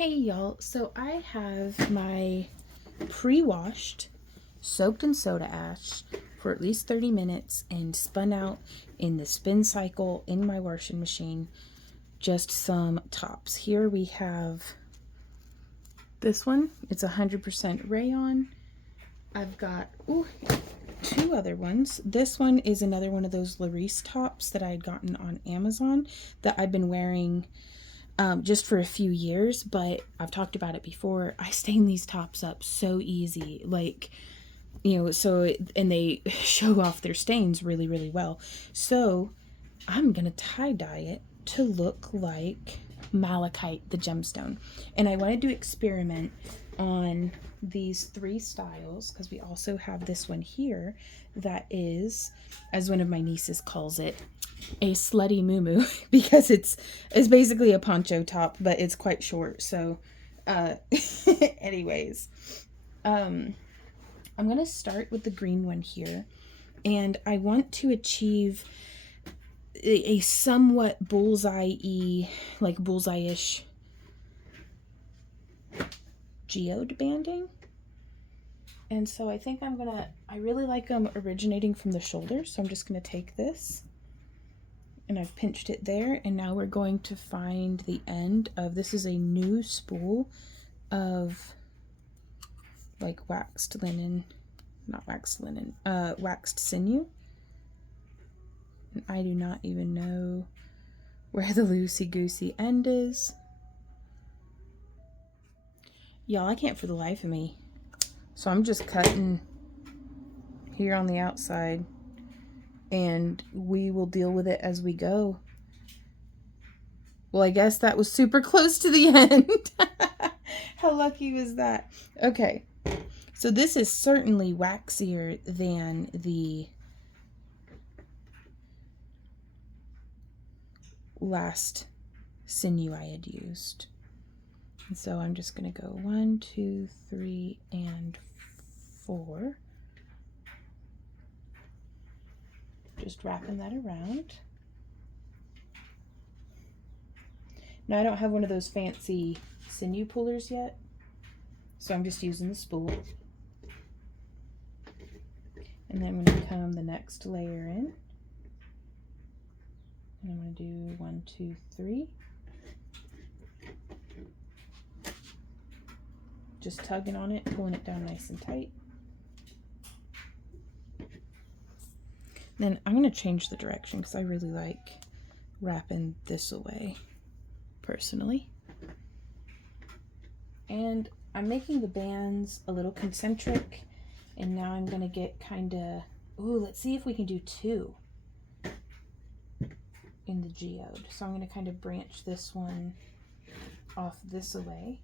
Hey y'all, so I have my pre-washed, soaked in soda ash for at least 30 minutes and spun out in the spin cycle in my washing machine, just some tops. Here we have this one, it's 100% rayon. I've got two other ones. This one is another one of those Larice tops that I had gotten on Amazon that I've been wearing just for a few years, but I've talked about it before. I stain these tops up so easy, like, and they show off their stains really, really well. So I'm gonna tie dye it to look like Malachite, the gemstone. And I wanted to experiment on these three styles because we also have this one here that is, as one of my nieces calls it, a slutty moo because it's basically a poncho top, but it's quite short. So anyways, I'm gonna start with the green one here, and I want to achieve a somewhat bullseye-y, like bullseye-ish geode banding. And so I think I really like them originating from the shoulder, so I'm just gonna take this and I've pinched it there, and now we're going to find the end of, this is a new spool of like waxed sinew. And I do not even know where the loosey-goosey end is. Y'all, I can't for the life of me. So I'm just cutting here on the outside, and we will deal with it as we go. Well, I guess that was super close to the end. How lucky was that? Okay, so this is certainly waxier than the last sinew I had used. And so I'm just going to go 1, 2, 3, and 4. Just wrapping that around. Now I don't have one of those fancy sinew pullers yet, so I'm just using the spool. And then I'm going to come the next layer in. And I'm going to do 1, 2, 3. Just tugging on it, pulling it down nice and tight. Then I'm going to change the direction because I really like wrapping this away, personally. And I'm making the bands a little concentric, and now I'm going to get kind of, let's see if we can do 2 in the geode. So I'm going to kind of branch this one off this away.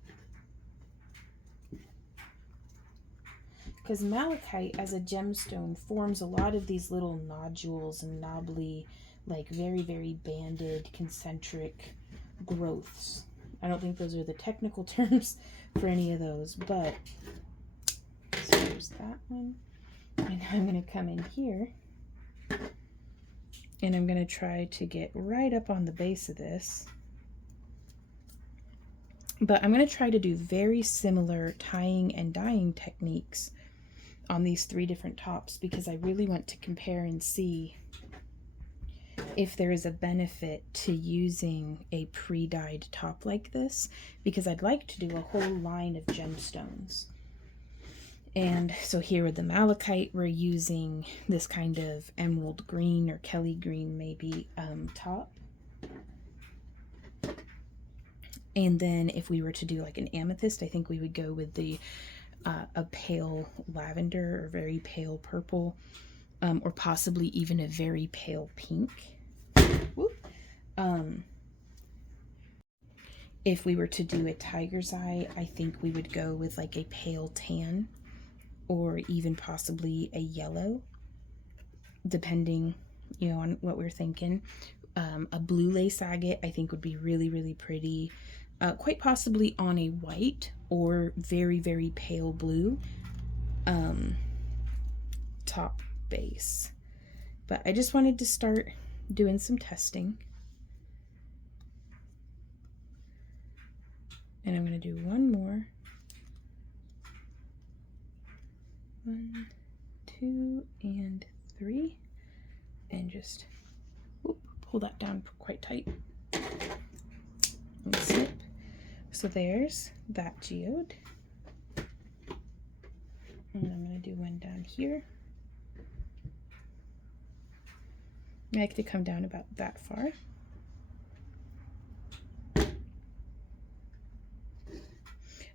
Because malachite as a gemstone forms a lot of these little nodules and knobbly, like very, very banded, concentric growths. I don't think those are the technical terms for any of those, but so there's that one. And I'm going to come in here and I'm going to try to get right up on the base of this. But I'm going to try to do very similar tying and dyeing techniques on these 3 different tops because I really want to compare and see if there is a benefit to using a pre-dyed top like this, because I'd like to do a whole line of gemstones. And so here with the malachite, we're using this kind of emerald green or Kelly green maybe top. And then if we were to do like an amethyst, I think we would go with the a pale lavender or very pale purple, or possibly even a very pale pink. If we were to do a tiger's eye, I think we would go with like a pale tan or even possibly a yellow, depending, on what we're thinking. A blue lace agate I think would be really, really pretty. Quite possibly on a white or very, very pale blue top base. But I just wanted to start doing some testing. And I'm going to do one more. 1, 2, and 3. And just pull that down quite tight. And snip. So there's that geode. And I'm going to do one down here. I like to come down about that far.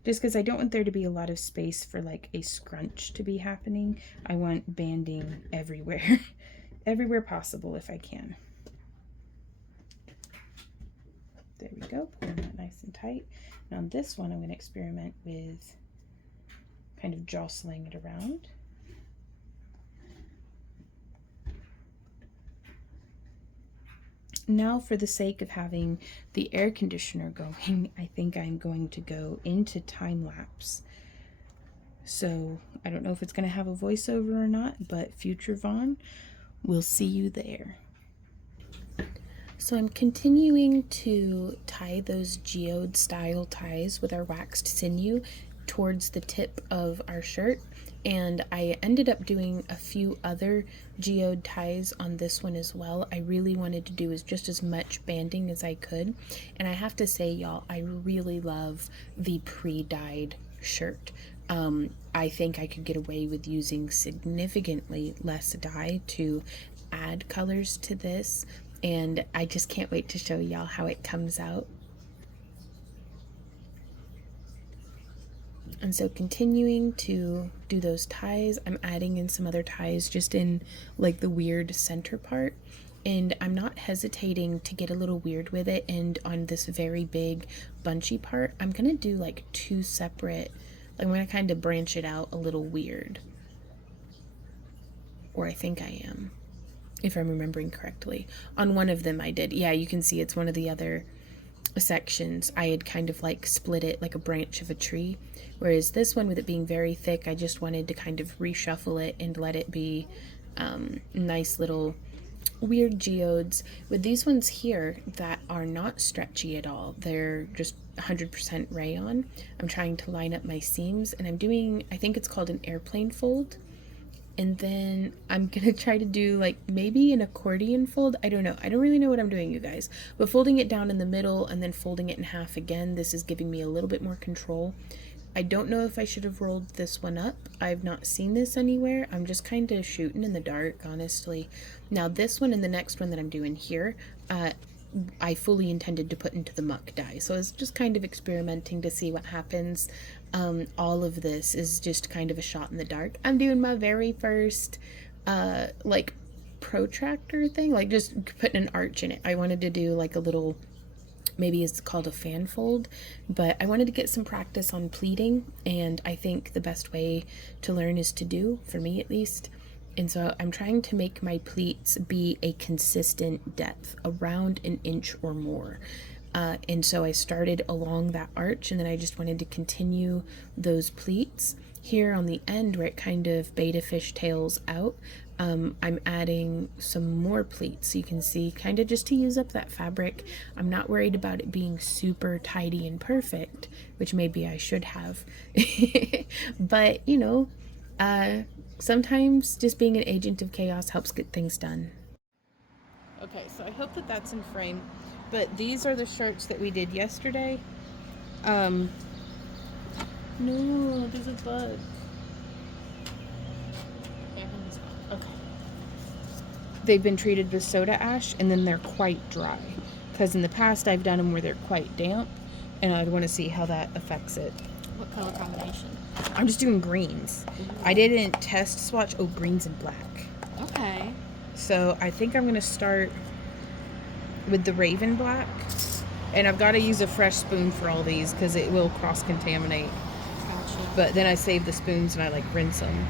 Just because I don't want there to be a lot of space for like a scrunch to be happening. I want banding everywhere, everywhere possible if I can. There we go, pulling that nice and tight. And on this one, I'm going to experiment with kind of jostling it around. Now, for the sake of having the air conditioner going, I think I'm going to go into time lapse. So I don't know if it's going to have a voiceover or not, but future Vaughn, we'll see you there. So I'm continuing to tie those geode style ties with our waxed sinew towards the tip of our shirt, and I ended up doing a few other geode ties on this one as well. I really wanted to do just as much banding as I could, and I have to say, y'all, I really love the pre-dyed shirt. I think I could get away with using significantly less dye to add colors to this, and I just can't wait to show y'all how it comes out. And so continuing to do those ties, I'm adding in some other ties just in like the weird center part. And I'm not hesitating to get a little weird with it. And on this very big bunchy part, I'm going to do like 2 separate, like I'm going to kind of branch it out a little weird. Or I think I am, if I'm remembering correctly. On one of them I did. Yeah, you can see it's one of the other sections. I had kind of like split it like a branch of a tree, whereas this one, with it being very thick, I just wanted to kind of reshuffle it and let it be nice little weird geodes. With these ones here that are not stretchy at all, they're just 100% rayon. I'm trying to line up my seams, and I'm doing, I think it's called an airplane fold. And then I'm gonna try to do like maybe an accordion fold. I don't know. I don't really know what I'm doing, you guys. But folding it down in the middle and then folding it in half again, this is giving me a little bit more control. I don't know if I should have rolled this one up. I've not seen this anywhere. I'm just kind of shooting in the dark, honestly. Now this one and the next one that I'm doing here, I fully intended to put into the Muck dye. So it's just kind of experimenting to see what happens. All of this is just kind of a shot in the dark. I'm doing my very first like protractor thing, like just putting an arch in it. I wanted to do like a little, maybe it's called a fan fold, but I wanted to get some practice on pleating, and I think the best way to learn is to do, for me at least. And so I'm trying to make my pleats be a consistent depth, around an inch or more. And so I started along that arch, and then I just wanted to continue those pleats. Here on the end where it kind of beta fish tails out, I'm adding some more pleats, so you can see, kind of just to use up that fabric. I'm not worried about it being super tidy and perfect, which maybe I should have. But, you know, sometimes just being an agent of chaos helps get things done. Okay, so I hope that that's in frame. But these are the shirts that we did yesterday. No, there's a bug. Okay. They've been treated with soda ash, and then they're quite dry. Because in the past I've done them where they're quite damp, and I'd want to see how that affects it. What color combination? I'm just doing greens. Ooh. I didn't test swatch. Oh, greens and black. Okay. So I think I'm going to start with the Raven black, and I've got to use a fresh spoon for all these because it will cross-contaminate. Gotcha. But then I save the spoons and I like rinse them.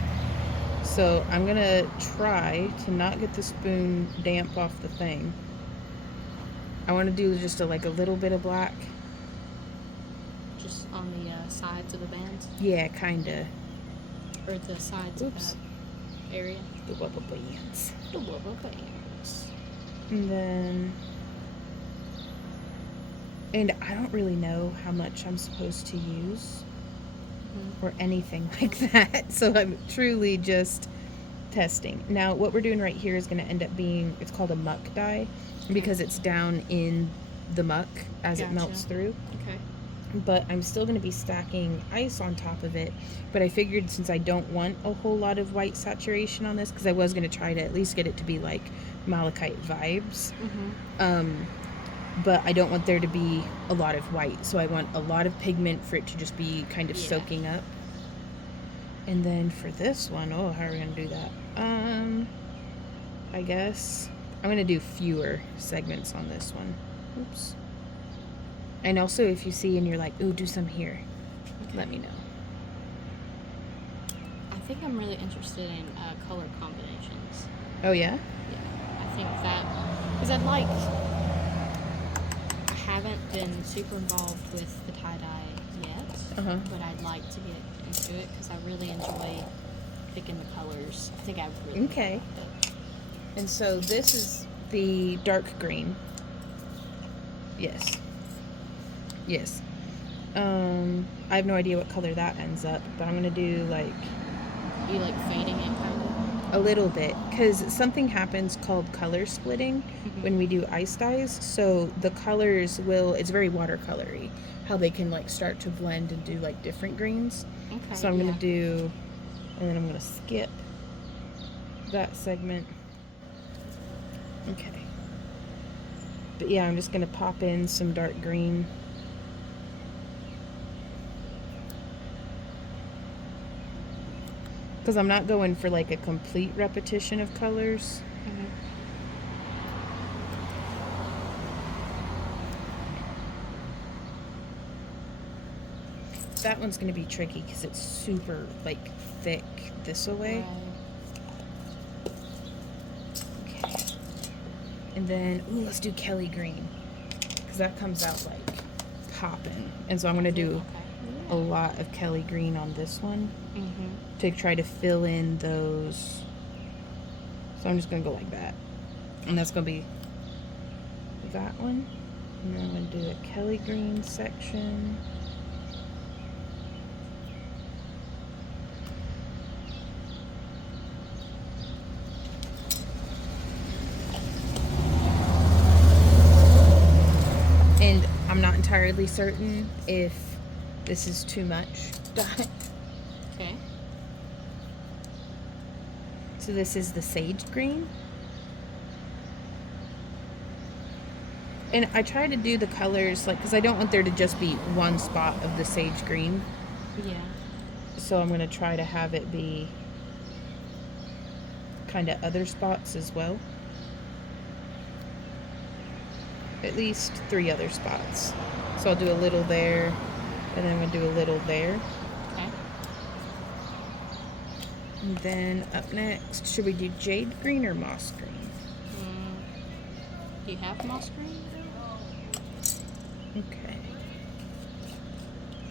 So I'm going to try to not get the spoon damp off the thing. I want to do just a little bit of black. Just on the sides of the bands? Yeah, kind of. Or the sides of that area? The rubber bands. The rubber bands. And then And I don't really know how much I'm supposed to use or anything like that. So I'm truly just testing. Now, what we're doing right here is going to end up being, it's called a muck dye because it's down in the muck as it melts through. Okay. But I'm still going to be stacking ice on top of it. But I figured since I don't want a whole lot of white saturation on this, because I was going to try to at least get it to be like Malachite vibes. But I don't want there to be a lot of white. So I want a lot of pigment for it to just be kind of soaking up. And then for this one, oh, how are we going to do that? I guess I'm going to do fewer segments on this one. Oops. And also, if you see and you're like, ooh, do some here, let me know. I think I'm really interested in color combinations. Oh, yeah? Yeah. I think that, because I haven't been super involved with the tie-dye yet, but I'd like to get into it because I really enjoy picking the colors. I think I really like it. And so this is the dark green. Yes. I have no idea what color that ends up, but I'm going to do like... You like fading it kind of? A little bit, because something happens called color splitting when we do ice dyes. So the colors it's very watercolory, how they can like start to blend and do like different greens. Okay, so I'm going to do, and then I'm going to skip that segment. Okay. But yeah, I'm just going to pop in some dark green. Because I'm not going for like a complete repetition of colors. That one's going to be tricky because it's super like thick this way. Okay. And then, ooh, let's do Kelly green. Because that comes out like popping. And so I'm going to do a lot of Kelly green on this one to try to fill in those. So I'm just going to go like that. And that's going to be that one. And then I'm going to do a Kelly green section. And I'm not entirely certain if this is too much dye. Okay. So this is the sage green. And I try to do the colors, like, because I don't want there to just be one spot of the sage green. Yeah. So I'm going to try to have it be kind of other spots as well. At least 3 other spots. So I'll do a little there, and then I'm going to do a little there. Okay. And then up next, should we do jade green or moss green? Do you have moss green? Okay.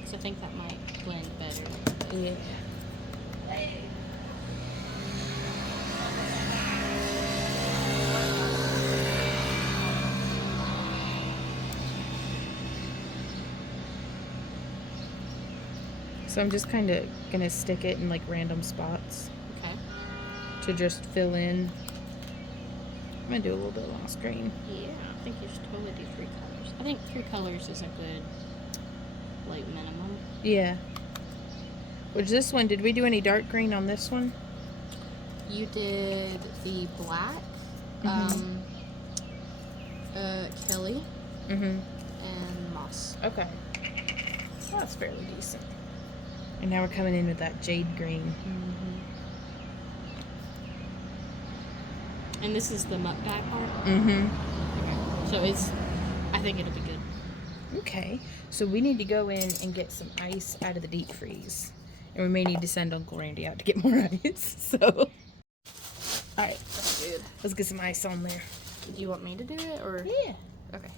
So I think that might blend better. Yeah. So I'm just kind of going to stick it in like random spots. Okay. To just fill in. I'm going to do a little bit of moss green. Yeah, I think you should totally do 3 colors. I think 3 colors is a good, like, minimum. Yeah. Which this one, did we do any dark green on this one? You did the black, Kelly, and moss. Okay. Well, that's fairly decent. And now we're coming in with that jade green. And this is the muck dye part? Okay. So I think it'll be good. Okay. So we need to go in and get some ice out of the deep freeze. And we may need to send Uncle Randy out to get more ice. So, alright. That's good. Let's get some ice on there. Do you want me to do it, or? Yeah. Okay.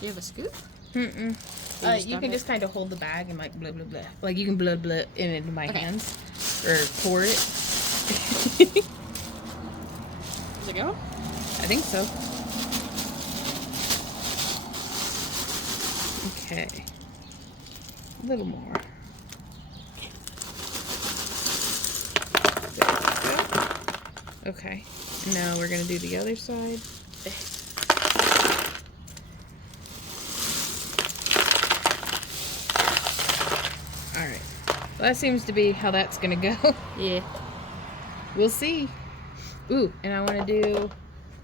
Do you have a scoop? You can just kind of hold the bag and like blah, blah, blah. Like you can blah, blah in into my hands. Or pour it. Is it going? I think so. Okay. A little more. There we go. Okay. Now we're going to do the other side. Alright. Well, that seems to be how that's going to go. Yeah. We'll see. Ooh, and I want to do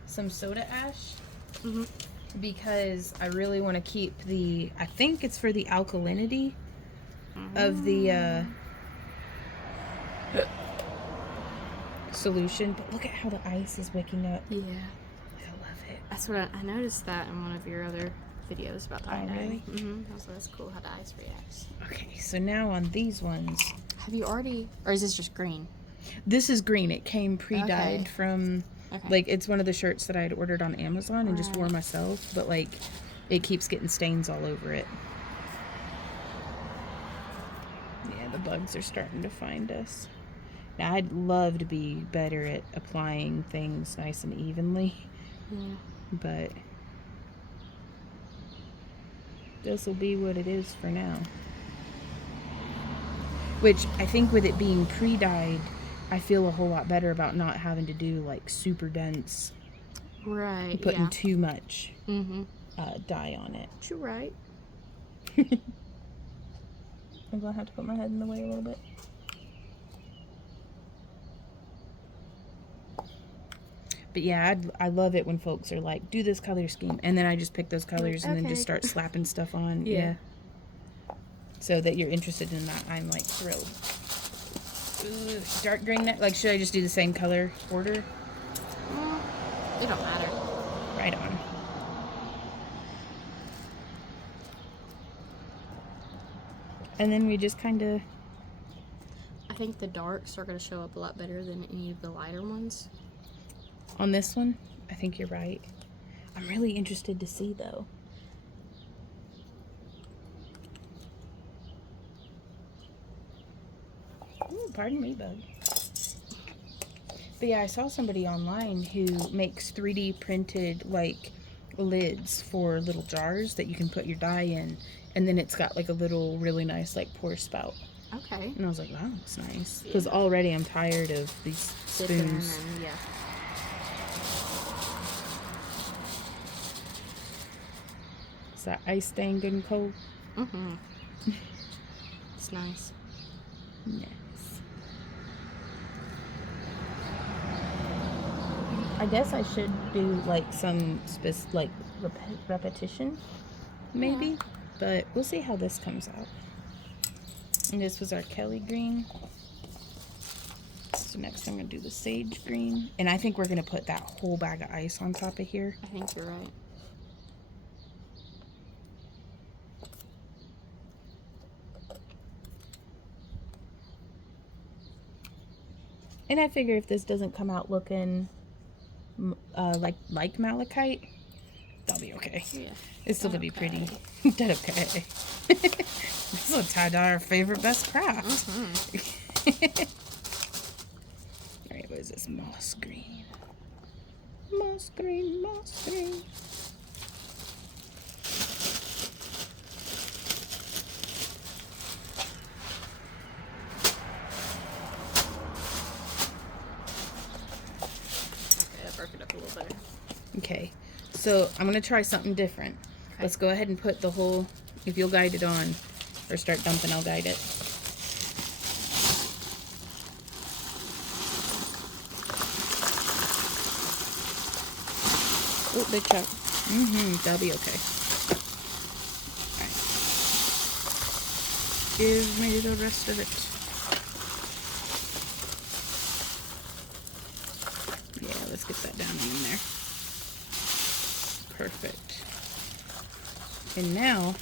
some soda ash. Mm-hmm. Because I really want to keep the, I think it's for the alkalinity of the solution. But look at how the ice is waking up. Yeah. I love it. That's what I noticed that in one of your other videos about tie-dye. Really? Mm-hmm. I was like, that's cool how the ice reacts. Okay, so now on these ones. Have you already, or is this just green? This is green. It came pre-dyed Okay. from, like, it's one of the shirts that I had ordered on Amazon and just wore myself. But, like, it keeps getting stains all over it. Yeah, the bugs are starting to find us. Now, I'd love to be better at applying things nice and evenly. Yeah. But this will be what it is for now. Which, I think with it being pre-dyed, I feel a whole lot better about not having to do, like, super dense. Right, Putting too much dye on it. You're right. I'm going to have to put my head in the way a little bit. But yeah, I love it when folks are like, do this color scheme. And then I just pick those colors and then just start slapping stuff on. Yeah. So that you're interested in that, I'm like thrilled. Ooh, dark green, like, should I just do the same color order? It don't matter. Right on. And then we just kind of... I think the darks are going to show up a lot better than any of the lighter ones. On this one, I think you're right. I'm really interested to see, though. Ooh, pardon me, bug. But yeah, I saw somebody online who makes 3D printed, like, lids for little jars that you can put your dye in. And then it's got, like, a little really nice, like, pour spout. Okay. And I was like, wow, that's nice. Because already I'm tired of these spoons. Yeah. Is that ice staying good and cold? Mm-hmm. It's nice. Nice. I guess I should do like some repetition, maybe. Yeah. But we'll see how this comes out. And this was our Kelly green. So next I'm going to do the sage green. And I think we're going to put that whole bag of ice on top of here. I think you're right. And I figure if this doesn't come out looking like malachite, that'll be okay. Yeah. It's still gonna be pretty. That's okay. This is tie-dye, our favorite best craft. Alright, what is this? Moss green. Moss green, moss green. Okay, so I'm going to try something different. Okay. Let's go ahead and put the whole, if you'll guide it on, or start dumping, I'll guide it. Oh, big chunk. That'll be okay. Alright. Give me the rest of it. Yeah, let's get that down in there. Perfect. And now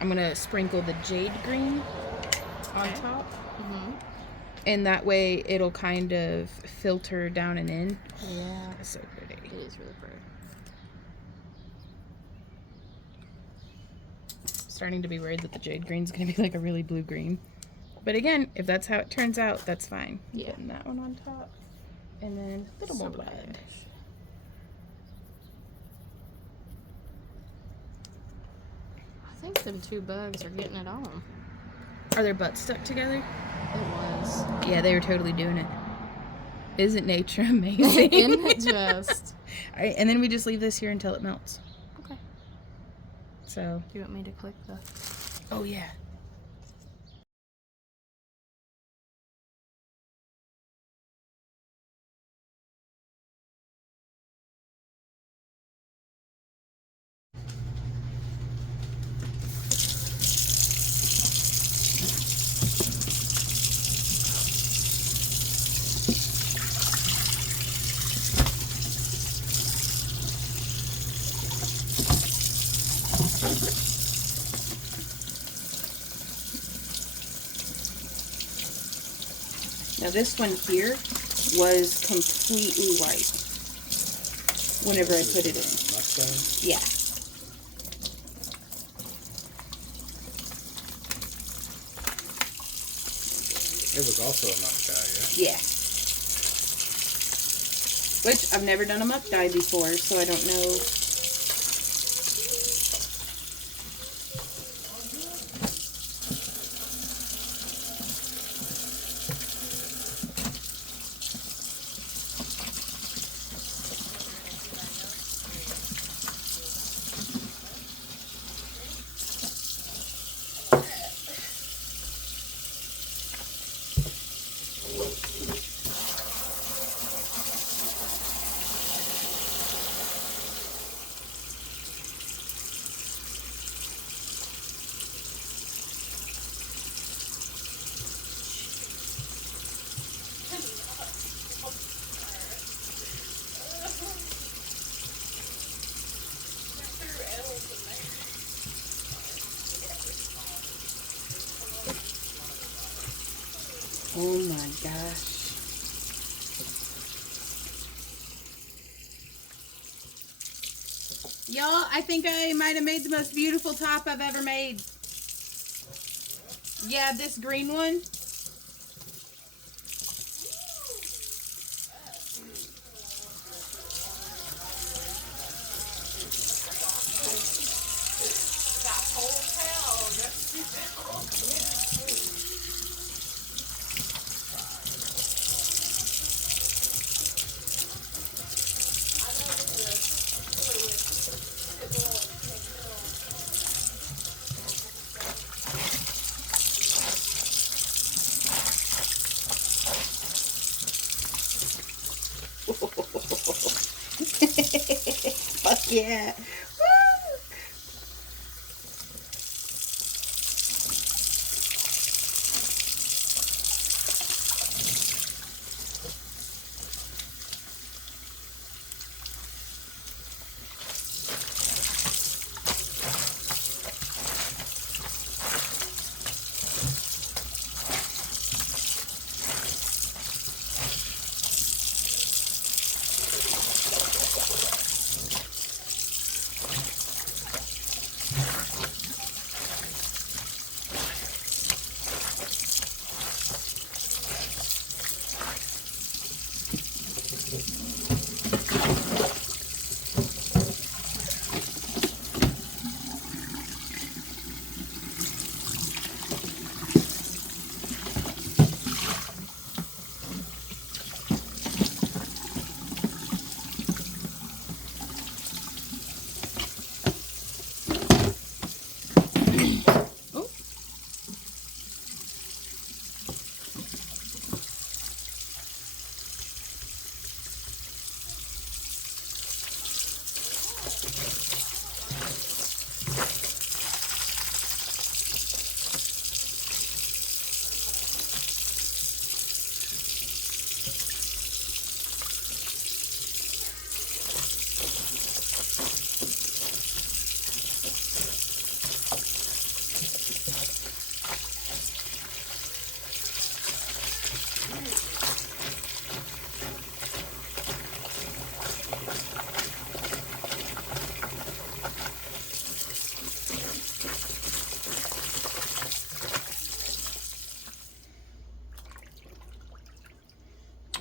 I'm gonna sprinkle the jade green on top. And that way it'll kind of filter down and in. Yeah. That's so pretty. It is really pretty. Starting to be worried that the jade green's gonna be like a really blue green. But again, if that's how it turns out, that's fine. Yeah. Putting that one on top. And then a little more blood. think them two bugs are getting it on. Are their butts stuck together? It was. Yeah, they were totally doing it. Isn't nature amazing? Isn't it just? All right, and then we just leave this here until it melts. Okay. So. Do you want me to click the... Oh, yeah. Now this one here was completely white whenever I put it in. Yeah. It was also a muck dye, yeah? Yeah. Which I've never done a muck dye before, so I don't know. Oh my gosh. Y'all, I think I might have made the most beautiful top I've ever made. Yeah, this green one. Fuck yeah. Woo!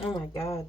Oh my God.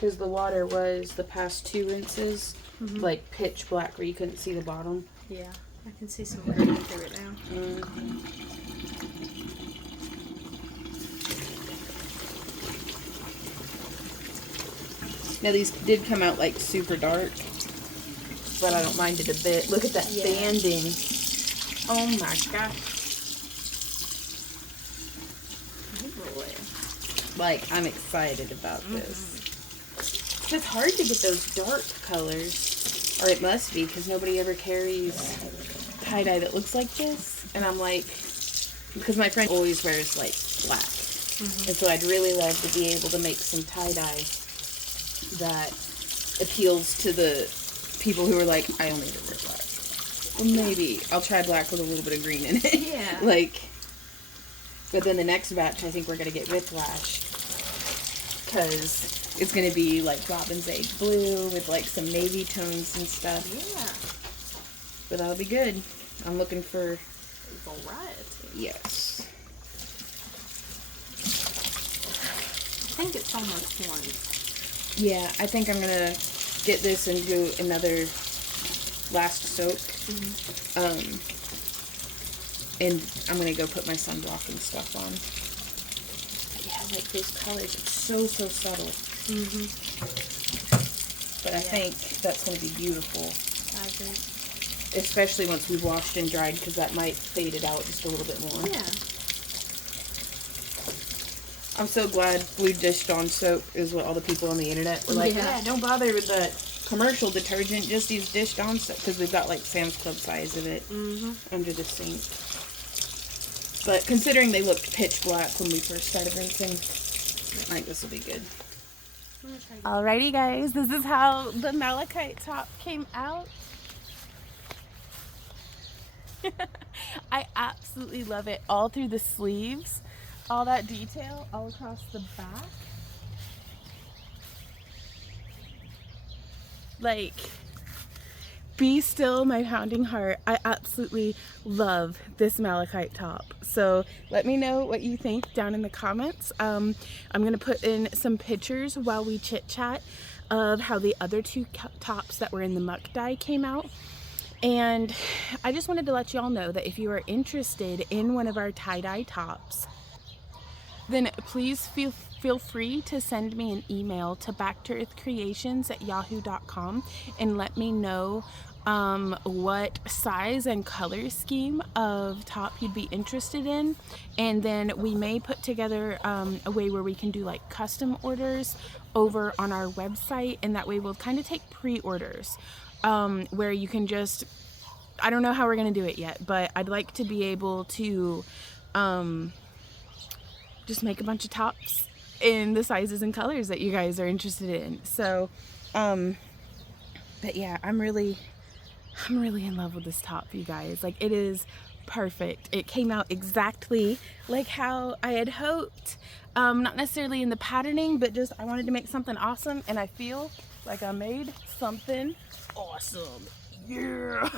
because the water was the past 2 rinses like pitch black where you couldn't see the bottom. Yeah, I can see some green through it now. Now these did come out like super dark, but I don't mind it a bit. Look at that banding. Oh my gosh. Oh boy. Like, I'm excited about this. It's hard to get those dark colors, or it must be, because nobody ever carries tie-dye that looks like this. And I'm like, because my friend always wears like black. And so I'd really love to be able to make some tie-dye that appeals to the people who are like, I only ever wear black. Well, maybe I'll try black with a little bit of green in it. Yeah. Like, but then the next batch, I think we're gonna get whiplash, because it's gonna be like robin's egg blue with like some navy tones and stuff. Yeah. But that'll be good. I'm looking for Variety. yes. I think it's almost one. Yeah, I think I'm gonna get this and do another last soak. And I'm gonna go put my sunblock and stuff on. But yeah, I like those colors. It's so subtle. But I think that's gonna be beautiful. I agree. Especially once we've washed and dried, because that might fade it out just a little bit more. Yeah. I'm so glad Blue Dish Dawn Soap is what all the people on the internet were like, yeah, don't bother with the commercial detergent, just use Dish Dawn Soap, because we've got like Sam's Club size of it under the sink. But considering they looked pitch black when we first started rinsing, I think this will be good. Alrighty guys, this is how the Malachite top came out. I absolutely love it. All through the sleeves, all that detail all across the back. Like, be still my pounding heart. I absolutely love this Malachite top. So let me know what you think down in the comments. I'm gonna put in some pictures while we chit chat of how the other 2 tops that were in the Muck dye came out. And I just wanted to let you all know that if you are interested in one of our tie-dye tops, then please feel free to send me an email to backtoearthcreations@yahoo.com and let me know what size and color scheme of top you'd be interested in, and then we may put together a way where we can do like custom orders over on our website, and that way we'll kind of take pre-orders where you can just, I don't know how we're gonna do it yet, but I'd like to be able to just make a bunch of tops in the sizes and colors that you guys are interested in. So but yeah, I'm really in love with this top, you guys. Like, it is perfect. It came out exactly like how I had hoped. Not necessarily in the patterning, but just I wanted to make something awesome, and I feel like I made something awesome. Yeah.